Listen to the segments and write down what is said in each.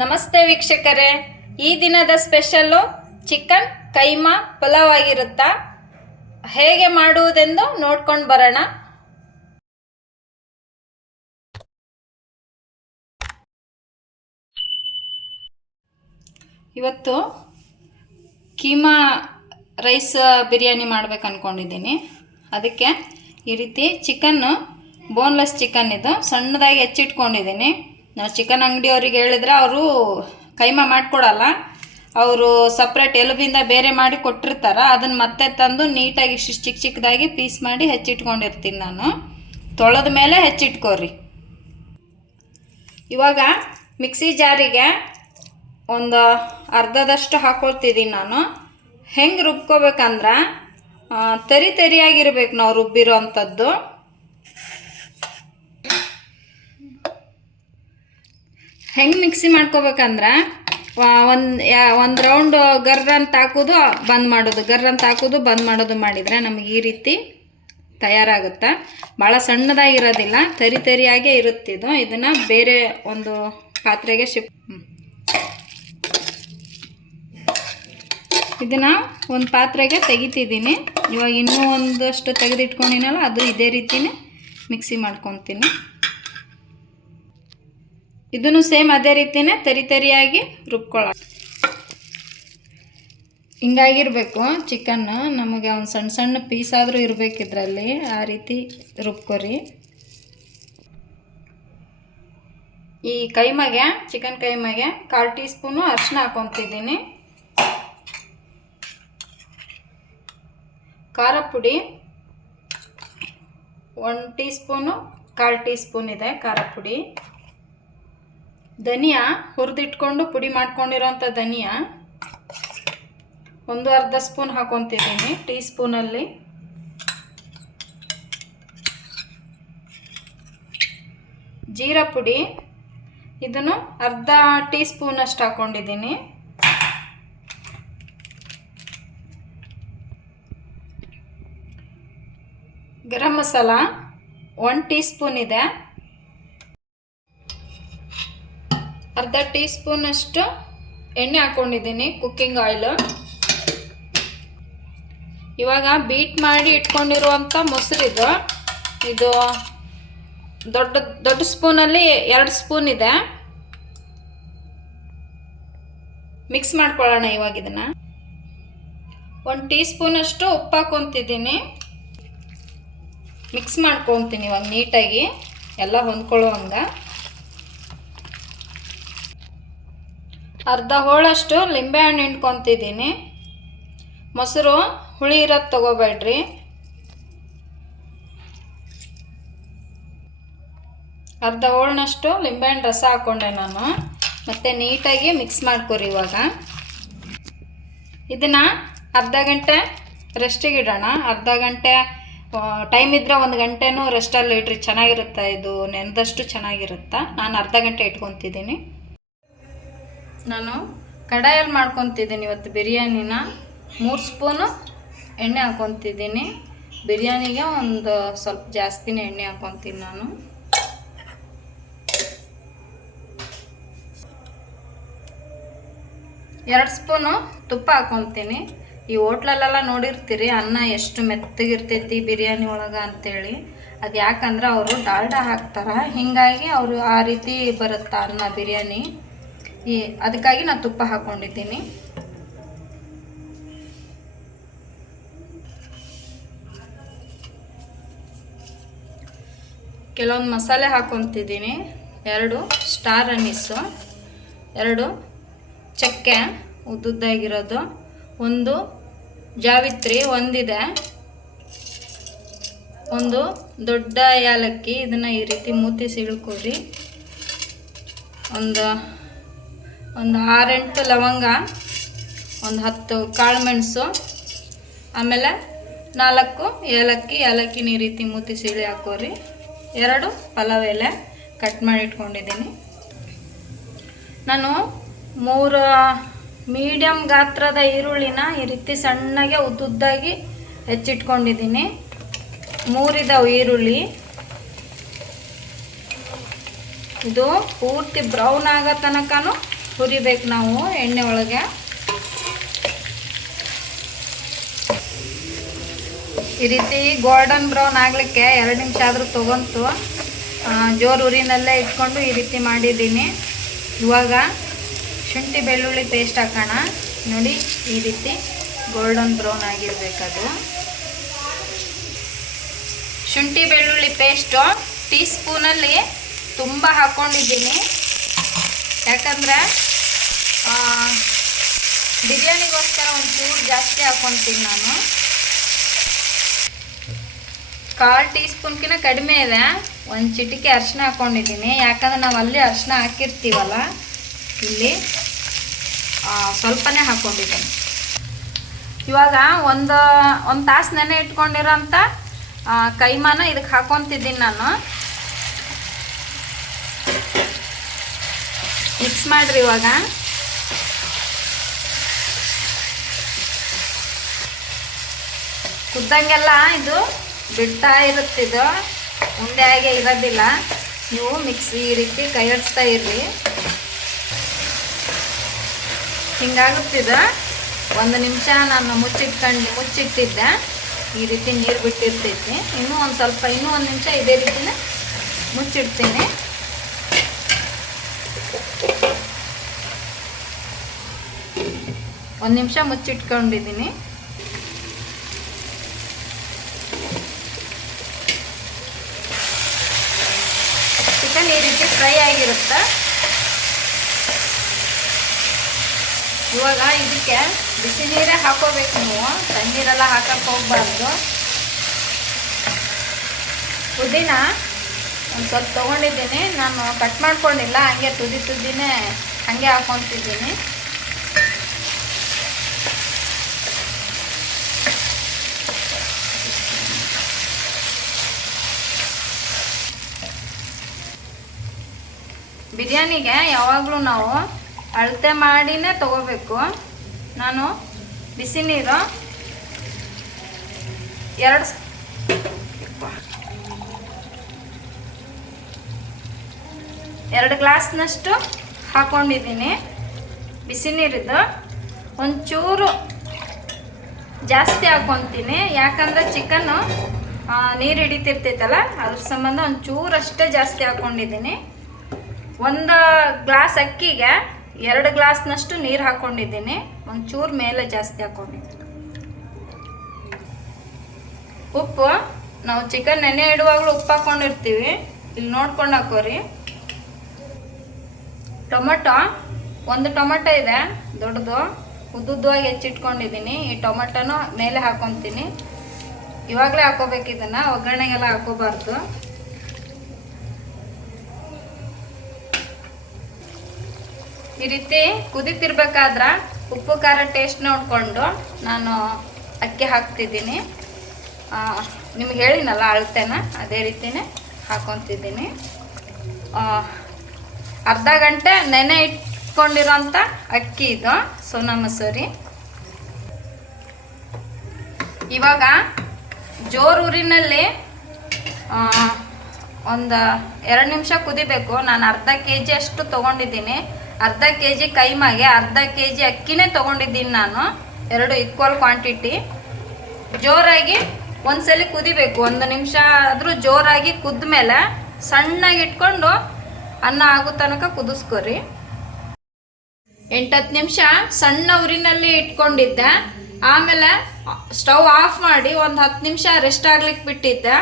ನಮಸ್ತೆ ವೀಕ್ಷಕರೇ. ಈ ದಿನದ ಸ್ಪೆಷಲ್ಲು ಚಿಕನ್ ಕೈಮಾ ಪಲಾವ್ ಆಗಿರುತ್ತಾ? ಹೇಗೆ ಮಾಡುವುದೆಂದು ನೋಡ್ಕೊಂಡು ಬರೋಣ. ಇವತ್ತು ಕೀಮಾ ರೈಸ್ ಬಿರಿಯಾನಿ ಮಾಡ್ಬೇಕು ಅಂದ್ಕೊಂಡಿದ್ದೀನಿ ಅದಕ್ಕೆ ಈ ರೀತಿ ಚಿಕನ್ನು ಬೋನ್ಲೆಸ್ ಚಿಕನ್ ಇದು ಸಣ್ಣದಾಗಿ ಹೆಚ್ಚಿಟ್ಕೊಂಡಿದ್ದೀನಿ. ನಾವು ಚಿಕನ್ ಅಂಗಡಿಯವ್ರಿಗೆ ಹೇಳಿದ್ರೆ ಅವರು ಕೈಮ ಮಾಡಿಕೊಡಲ್ಲ. ಅವರು ಸಪ್ರೇಟ್ ಎಲುಬಿಂದ ಬೇರೆ ಮಾಡಿ ಕೊಟ್ಟಿರ್ತಾರೆ. ಅದನ್ನು ಮತ್ತೆ ತಂದು ನೀಟಾಗಿ ಚಿಕ್ಕ ಚಿಕ್ಕದಾಗಿ ಪೀಸ್ ಮಾಡಿ ಹೆಚ್ಚಿಟ್ಕೊಂಡಿರ್ತೀನಿ ನಾನು. ತೊಳೆದ ಮೇಲೆ ಹೆಚ್ಚಿಟ್ಕೋರಿ. ಇವಾಗ ಮಿಕ್ಸಿ ಜಾರಿಗೆ ಒಂದು ಅರ್ಧದಷ್ಟು ಹಾಕೊಳ್ತಿದ್ದೀನಿ ನಾನು. ಹೆಂಗೆ ರುಬ್ಕೋಬೇಕಂದ್ರೆ ತರಿ ತರಿಯಾಗಿರ್ಬೇಕು ನಾವು ರುಬ್ಬಿರೋ ಅಂಥದ್ದು. ಹೆಂಗೆ ಮಿಕ್ಸಿ ಮಾಡ್ಕೋಬೇಕಂದ್ರೆ ಒಂದು ಒಂದು ರೌಂಡ್ ಗರ್ರ ಅಂತ ಹಾಕೋದು ಬಂದ್ ಮಾಡೋದು. ಗರ್ರ ಅಂತ ಹಾಕೋದು ಬಂದ್ ಮಾಡೋದು ಮಾಡಿದರೆ ನಮಗೆ ಈ ರೀತಿ ತಯಾರಾಗುತ್ತೆ. ಭಾಳ ಸಣ್ಣದಾಗಿರೋದಿಲ್ಲ, ತರಿ ತರಿಯಾಗೇ ಇರುತ್ತಿದ್ದು ಇದನ್ನು ಬೇರೆ ಒಂದು ಪಾತ್ರೆಗೆ ಶಿಫ್ಟ್ ಇದನ್ನು ಒಂದು ಪಾತ್ರೆಗೆ ತೆಗಿತಿದ್ದೀನಿ. ಇವಾಗ ಇನ್ನೂ ಒಂದಷ್ಟು ತೆಗೆದಿಟ್ಕೊಂಡಿನಲ್ಲ, ಅದು ಇದೇ ರೀತಿಯೇ ಮಿಕ್ಸಿ ಮಾಡ್ಕೊತೀನಿ. ಇದನ್ನು ಸೇಮ್ ಅದೇ ರೀತಿನೇ ತರಿ ತರಿಯಾಗಿ ರುಬ್ಕೊಳ್ಳ ಹಿಂಗಾಗಿರ್ಬೇಕು ಚಿಕನ್. ನಮಗೆ ಒಂದು ಸಣ್ಣ ಸಣ್ಣ ಪೀಸ್ ಆದರೂ ಇರಬೇಕು ಇದರಲ್ಲಿ. ಆ ರೀತಿ ರುಬ್ಕೊರಿ. ಈ ಕೈಮಗೆ, ಚಿಕನ್ ಕೈಮಗೆ ಕಾಲು ಟೀ ಸ್ಪೂನು ಅರಿಶಿನ ಹಾಕೊತಿದ್ದೀನಿ ಖಾರ ಪುಡಿ ಒನ್ ಟೀ ಸ್ಪೂನು ಕಾಲು ಟೀ ಸ್ಪೂನ್ ಇದೆ ಖಾರ ಪುಡಿ. ಧನಿಯಾ ಹುರಿದಿಟ್ಕೊಂಡು ಪುಡಿ ಮಾಡ್ಕೊಂಡಿರೋಂಥ ಧನಿಯಾ ಒಂದು ಅರ್ಧ ಸ್ಪೂನ್ ಹಾಕೊತಿದ್ದೀನಿ, ಟೀ ಸ್ಪೂನಲ್ಲಿ. ಜೀರಾ ಪುಡಿ, ಇದನ್ನು ಅರ್ಧ ಟೀ ಸ್ಪೂನಷ್ಟು ಹಾಕ್ಕೊಂಡಿದ್ದೀನಿ garam masala one teaspoon ಇದೆ. ಅರ್ಧ ಟೀ ಸ್ಪೂನಷ್ಟು ಎಣ್ಣೆ ಹಾಕ್ಕೊಂಡಿದ್ದೀನಿ ಕುಕ್ಕಿಂಗ್ ಆಯಿಲು ಇವಾಗ ಬೀಟ್ ಮಾಡಿ ಇಟ್ಕೊಂಡಿರುವಂಥ ಮೊಸರಿದು. ಇದು ದೊಡ್ಡ ದೊಡ್ಡ ಸ್ಪೂನಲ್ಲಿ ಎರಡು ಸ್ಪೂನ್ ಇದೆ. ಮಿಕ್ಸ್ ಮಾಡ್ಕೊಳ್ಳೋಣ ಇವಾಗ ಇದನ್ನು. ಒಂದು ಟೀ ಸ್ಪೂನಷ್ಟು ಉಪ್ಪು ಹಾಕೊತಿದ್ದೀನಿ ಮಿಕ್ಸ್ ಮಾಡ್ಕೊತೀನಿ ಇವಾಗ ನೀಟಾಗಿ. ಎಲ್ಲ ಹೊಂದ್ಕೊಳ್ಳೋ ಹಂಗೆ ಅರ್ಧ ಹೋಳಷ್ಟು ಲಿಂಬೆಹಣ್ಣು ಹಿಂಡ್ಕೊತಿದ್ದೀನಿ. ಮೊಸರು, ಹುಳಿ ಇರೋದು ತಗೋಬೇಡ್ರಿ. ಅರ್ಧ ಹೋಳನಷ್ಟು ಲಿಂಬೆಹಣ್ಣು ರಸ ಹಾಕ್ಕೊಂಡೆ ನಾನು. ಮತ್ತು ನೀಟಾಗಿ ಮಿಕ್ಸ್ ಮಾಡ್ಕೊರಿ ಇವಾಗ. ಇದನ್ನು ಅರ್ಧ ಗಂಟೆ ರೆಸ್ಟಿಗೆ ಇಡೋಣ. ಅರ್ಧ ಗಂಟೆ ಟೈಮ್ ಇದ್ದರೆ ಒಂದು ಗಂಟೆನೂ ರೆಸ್ಟಲ್ಲಿ ಇಡ್ರಿ. ಚೆನ್ನಾಗಿರುತ್ತೆ ಇದು? ನೆನೆದಷ್ಟು ಚೆನ್ನಾಗಿರುತ್ತೆ? ನಾನು ಅರ್ಧ ಗಂಟೆ ಇಟ್ಕೊತಿದ್ದೀನಿ. ನಾನು ಕಡಾಯಲ್ಲಿ ಮಾಡ್ಕೊತಿದ್ದೀನಿ ಇವತ್ತು ಬಿರಿಯಾನಿನ. ಮೂರು ಸ್ಪೂನು ಎಣ್ಣೆ ಹಾಕ್ಕೊತಿದ್ದೀನಿ ಬಿರಿಯಾನಿಗೆ ಒಂದು ಸ್ವಲ್ಪ ಜಾಸ್ತಿನೇ ಎಣ್ಣೆ ಹಾಕ್ಕೊತೀನಿ ನಾನು. ಎರಡು ಸ್ಪೂನು ತುಪ್ಪ ಹಾಕ್ಕೊತೀನಿ ಈ ಹೋಟ್ಲಲ್ಲೆಲ್ಲ ನೋಡಿರ್ತೀರಿ, ಅನ್ನ ಎಷ್ಟು ಮೆತ್ತಗಿರ್ತೈತಿ ಬಿರಿಯಾನಿ ಒಳಗೆ ಅಂತೇಳಿ. ಅದು ಯಾಕಂದ್ರೆ ಅವರು ಡಾಲ್ಡಾ ಹಾಕ್ತಾರೆ. ಹೀಗಾಗಿ ಅವರು ಆ ರೀತಿ ಬರುತ್ತೆ ಅನ್ನ ಬಿರಿಯಾನಿ. ಈ ಅದಕ್ಕಾಗಿ ನಾನು ತುಪ್ಪ ಹಾಕ್ಕೊಂಡಿದ್ದೀನಿ ಕೆಲವೊಂದು ಮಸಾಲೆ ಹಾಕೊತಿದ್ದೀನಿ. ಎರಡು, ಸ್ಟಾರ್ ಅನ್ನಿಸ್ಸು ಎರಡು, ಚಕ್ಕೆ ಉದ್ದುದ್ದಾಗಿರೋದು. ಒಂದು, ಜಾವಿತ್ರಿ ಒಂದಿದೆ. ಒಂದು, ದೊಡ್ಡ ಏಲಕ್ಕಿ. ಇದನ್ನು ಈ ರೀತಿ ಮೂತಿ ಸಿಳ್ಕೊರಿ ಒಂದು ಒಂದು ಆರೆಂಟು ಲವಂಗ, ಒಂದು ಹತ್ತು ಕಾಳು ಮೆಣಸು, ಆಮೇಲೆ ನಾಲ್ಕು ಏಲಕ್ಕಿ ಏಲಕ್ಕಿನ ಈ ರೀತಿ ಮೂತಿ ಸೀಳಿ ಹಾಕೋರಿ. ಎರಡು ಪಲಾವ್ ಎಲೆ ಕಟ್ ಮಾಡಿ ಇಟ್ಕೊಂಡಿದ್ದೀನಿ. ನಾನು ಮೂರು ಮೀಡಿಯಮ್ ಗಾತ್ರದ ಈರುಳ್ಳಿನ ಈ ರೀತಿ ಸಣ್ಣಗೆ ಉದ್ದುದ್ದಾಗಿ ಹೆಚ್ಚಿಟ್ಕೊಂಡಿದ್ದೀನಿ. ಮೂರಿದಾವೆ ಈರುಳ್ಳಿ. ಇದು ಪೂರ್ತಿ ಬ್ರೌನ್ ಆಗೋ ತನಕನೂ ಹುರಿಬೇಕು ನಾವು ಎಣ್ಣೆ ಒಳಗೆ. ಈ ರೀತಿ ಗೋಲ್ಡನ್ ಬ್ರೌನ್ ಆಗಲಿಕ್ಕೆ ಎರಡು ನಿಮಿಷ ಆದರೂ ತೊಗೊಂತು ಜೋರು ಉರಿನಲ್ಲೇ ಇಟ್ಕೊಂಡು ಈ ರೀತಿ ಮಾಡಿದ್ದೀನಿ. ಇವಾಗ ಶುಂಠಿ ಬೆಳ್ಳುಳ್ಳಿ ಪೇಸ್ಟ್ ಹಾಕೋಣ. ನೋಡಿ, ಈ ರೀತಿ ಗೋಲ್ಡನ್ ಬ್ರೌನ್ ಆಗಿರಬೇಕದು. ಶುಂಠಿ ಬೆಳ್ಳುಳ್ಳಿ ಪೇಸ್ಟು ಟೀ ಸ್ಪೂನಲ್ಲಿ ತುಂಬ ಹಾಕ್ಕೊಂಡಿದ್ದೀನಿ ಯಾಕಂದರೆ ಬಿರಿಯಾನಿಗೋಸ್ಕರ ಒಂಚೂರು ಜಾಸ್ತಿ ಹಾಕ್ಕೊತೀನಿ ನಾನು. ಕಾಲು ಟೀ ಸ್ಪೂನ್ಕಿನ ಕಡಿಮೆ ಇದೆ. ಒಂದು ಚಿಟಿಕೆ ಅರಿಶಿನ ಹಾಕ್ಕೊಂಡಿದ್ದೀನಿ ಯಾಕಂದ್ರೆ ನಾವು ಅಲ್ಲಿ ಅರಿಶಿನ ಹಾಕಿರ್ತೀವಲ್ಲ, ಇಲ್ಲಿ ಸ್ವಲ್ಪನೇ ಹಾಕ್ಕೊಂಡಿದ್ದೀನಿ ಇವಾಗ ಒಂದು ಒಂದು ತಾಸು ನೆನೆ ಇಟ್ಕೊಂಡಿರೋಂಥ ಕೈಮಾನ ಇದಕ್ಕೆ ಹಾಕೊತಿದ್ದೀನಿ ನಾನು. ಮಿಕ್ಸ್ ಮಾಡಿರಿ ಇವಾಗ. ಕುದ್ದಂಗೆಲ್ಲ ಇದು ಬಿಡ್ತಾ ಇರುತ್ತಿದ್ದು ಉಂಡೆ ಹಾಗೆ ಇರೋದಿಲ್ಲ. ನೀವು ಮಿಕ್ಸಿ ಈ ರೀತಿ ಕೈ ಹಚ್ತಾ ಇರ್ರಿ. ಹಿಂಗಾಗುತ್ತಿದ್ದು ಒಂದು ನಿಮಿಷ ನಾನು ಮುಚ್ಚಿಟ್ಕೊಂಡು ಮುಚ್ಚಿಟ್ಟಿದ್ದೆ. ಈ ರೀತಿ ನೀರು ಬಿಟ್ಟಿರ್ತೈತಿ. ಇನ್ನೂ ಒಂದು ಸ್ವಲ್ಪ, ಇನ್ನೂ ಒಂದು ನಿಮಿಷ ಇದೇ ರೀತಿನ ಮುಚ್ಚಿಡ್ತೀನಿ. ಒಂದು ನಿಮಿಷ ಮುಚ್ಚಿಟ್ಕೊಂಡಿದ್ದೀನಿ ಚಿಕನ್ ಈ ರೀತಿ ಫ್ರೈ ಆಗಿರುತ್ತೆ. ಇವಾಗ ಇದಕ್ಕೆ ಬಿಸಿ ನೀರೇ ಹಾಕೋಬೇಕು ನೀವು. ತಣ್ಣೀರೆಲ್ಲ ಹಾಕಕ್ಕೆ ಹೋಗ್ಬಾರ್ದು. ಪುದೀನ ಒಂದು ಸ್ವಲ್ಪ ತೊಗೊಂಡಿದ್ದೀನಿ. ನಾನು ಕಟ್ ಮಾಡ್ಕೊಂಡಿಲ್ಲ, ಹಂಗೆ ತುದಿ ತುದಿನೇ ಹಾಗೆ ಹಾಕೊತಿದ್ದೀನಿ. ಬಿರಿಯಾನಿಗೆ ಯಾವಾಗಲೂ ನಾವು ಅಳತೆ ಮಾಡಿನೇ ತಗೋಬೇಕು. ನಾನು ಬಿಸಿ ನೀರು ಎರಡು ಎರಡು ಗ್ಲಾಸ್ನಷ್ಟು ಹಾಕ್ಕೊಂಡಿದ್ದೀನಿ ಬಿಸಿ ನೀರಿದ್ದು ಒಂಚೂರು ಜಾಸ್ತಿ ಹಾಕ್ಕೊತೀನಿ ಯಾಕಂದರೆ ಚಿಕನ್ನು ನೀರು ಹಿಡಿತಿರ್ತೈತಲ್ಲ, ಅದ್ರ ಸಂಬಂಧ ಒಂಚೂರು ಅಷ್ಟೇ ಜಾಸ್ತಿ ಹಾಕ್ಕೊಂಡಿದ್ದೀನಿ ಒಂದು ಗ್ಲಾಸ್ ಅಕ್ಕಿಗೆ ಎರಡು ಗ್ಲಾಸ್ನಷ್ಟು ನೀರು ಹಾಕ್ಕೊಂಡಿದ್ದೀನಿ ಒಂಚೂರು ಮೇಲೆ ಜಾಸ್ತಿ ಹಾಕ್ಕೊಂಡಿದ್ದೀನಿ ಉಪ್ಪು, ನಾವು ಚಿಕನ್ ನೆನೆ ಇಡುವಾಗಲೂ ಉಪ್ಪು ಹಾಕ್ಕೊಂಡಿರ್ತೀವಿ ಇಲ್ಲಿ ನೋಡ್ಕೊಂಡು ಹಾಕೋರಿ. ಟೊಮೊಟೊ, ಒಂದು ಟೊಮೊಟೊ ಇದೆ, ದೊಡ್ಡದು. ಉದ್ದುದ್ದವಾಗಿ ಹೆಚ್ಚಿಟ್ಕೊಂಡಿದ್ದೀನಿ ಈ ಟೊಮೊಟೊನೂ ಮೇಲೆ ಹಾಕೊತೀನಿ. ಇವಾಗಲೇ ಹಾಕೋಬೇಕು ಒಗ್ಗರಣೆಗೆಲ್ಲ ಹಾಕೋಬಾರ್ದು. ಈ ರೀತಿ ಕುದಿತಿರ್ಬೇಕಾದ್ರೆ ಉಪ್ಪು, ಖಾರ ಟೇಸ್ಟ್ ನೋಡಿಕೊಂಡು ನಾನು ಅಕ್ಕಿ ಹಾಕ್ತಿದ್ದೀನಿ. ನಿಮ್ಗೆ ಹೇಳಿನಲ್ಲ ಅಳತೆನ? ಅದೇ ರೀತಿನೇ ಹಾಕೊತಿದ್ದೀನಿ. ಅರ್ಧ ಗಂಟೆ ನೆನೆ ಇಟ್ಕೊಂಡಿರೋಂಥ ಅಕ್ಕಿ ಇದು. ಸೋನಾ ಮಸೂರಿ. ಇವಾಗ ಜೋರು ಊರಿನಲ್ಲಿ ಒಂದು ಎರಡು ನಿಮಿಷ ಕುದಿಬೇಕು. ನಾನು ಅರ್ಧ ಕೆ ಜಿ ಅಷ್ಟು ತೊಗೊಂಡಿದ್ದೀನಿ. ಅರ್ಧ ಕೆ ಜಿ ಕೈಮಾಗೆ ಅರ್ಧ ಕೆ ಜಿ ಅಕ್ಕಿನೇ ತೊಗೊಂಡಿದ್ದೀನಿ ನಾನು. ಎರಡು ಈಕ್ವಲ್ ಕ್ವಾಂಟಿಟಿ ಜೋರಾಗಿ ಒಂದ್ಸಲಿ ಕುದಿಬೇಕು. ಒಂದು ನಿಮಿಷ ಆದರೂ ಜೋರಾಗಿ ಕುದ್ದ ಮೇಲೆ ಸಣ್ಣಗೆ ಇಟ್ಕೊಂಡು ಅನ್ನ ಆಗೋ ತನಕ ಕುದಿಸ್ಕೊರಿ. ಎಂಟತ್ತು ನಿಮಿಷ ಸಣ್ಣ ಉರಿನಲ್ಲಿ ಇಟ್ಕೊಂಡಿದ್ದೆ. ಆಮೇಲೆ ಸ್ಟವ್ ಆಫ್ ಮಾಡಿ ಒಂದು ಹತ್ತು ನಿಮಿಷ ರೆಸ್ಟ್ ಆಗ್ಲಿಕ್ಕೆ ಬಿಟ್ಟಿದ್ದೆ.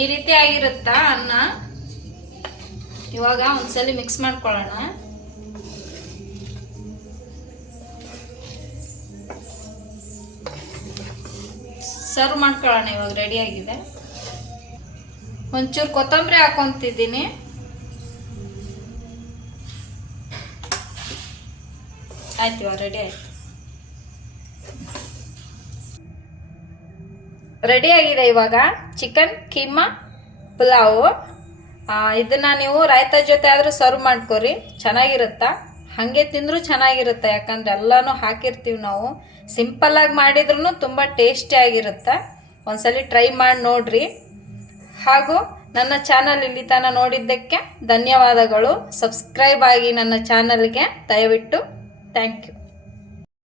ಈ ರೀತಿ ಆಗಿರುತ್ತಾ ಅನ್ನ? ಇವಾಗ ಒಂದ್ಸಲಿ ಮಿಕ್ಸ್ ಮಾಡ್ಕೊಳ್ಳೋಣ. ಸರ್ವ್ ಮಾಡ್ಕೊಳ್ಳೋಣ, ಇವಾಗ ರೆಡಿ ಆಗಿದೆ. ಒಂಚೂರು ಕೊತ್ತಂಬರಿ ಹಾಕೊಂತಿದ್ದೀನಿ. ಆಯ್ತು, ಇವಾಗ ರೆಡಿ ಆಯ್ತು. ರೆಡಿ ಆಗಿದೆ ಇವಾಗ? ಚಿಕನ್ ಕೀಮಾ ಪುಲಾವು ಇದನ್ನು ನೀವು ರಾಯ್ತ ಜೊತೆ ಆದರೂ ಸರ್ವ್ ಮಾಡ್ಕೊರಿ. ಚೆನ್ನಾಗಿರುತ್ತಾ? ಹಾಗೆ ತಿಂದರೂ ಚೆನ್ನಾಗಿರುತ್ತೆ, ಯಾಕಂದ್ರೆ ಎಲ್ಲನೂ ಹಾಕಿರ್ತೀವಿ ನಾವು. ಸಿಂಪಲ್ಲಾಗಿ ಮಾಡಿದ್ರೂ ತುಂಬ ಟೇಸ್ಟಿ ಆಗಿರುತ್ತೆ. ಒಂದ್ಸಲಿ ಟ್ರೈ ಮಾಡಿ ನೋಡ್ರಿ. ಹಾಗೂ ನನ್ನ ಚಾನಲ್ ಇಲ್ಲಿ ತನ ನೋಡಿದ್ದಕ್ಕೆ ಧನ್ಯವಾದಗಳು. ಸಬ್ಸ್ಕ್ರೈಬ್ ಆಗಿ ನನ್ನ ಚಾನಲ್ಗೆ ದಯವಿಟ್ಟು. Thank you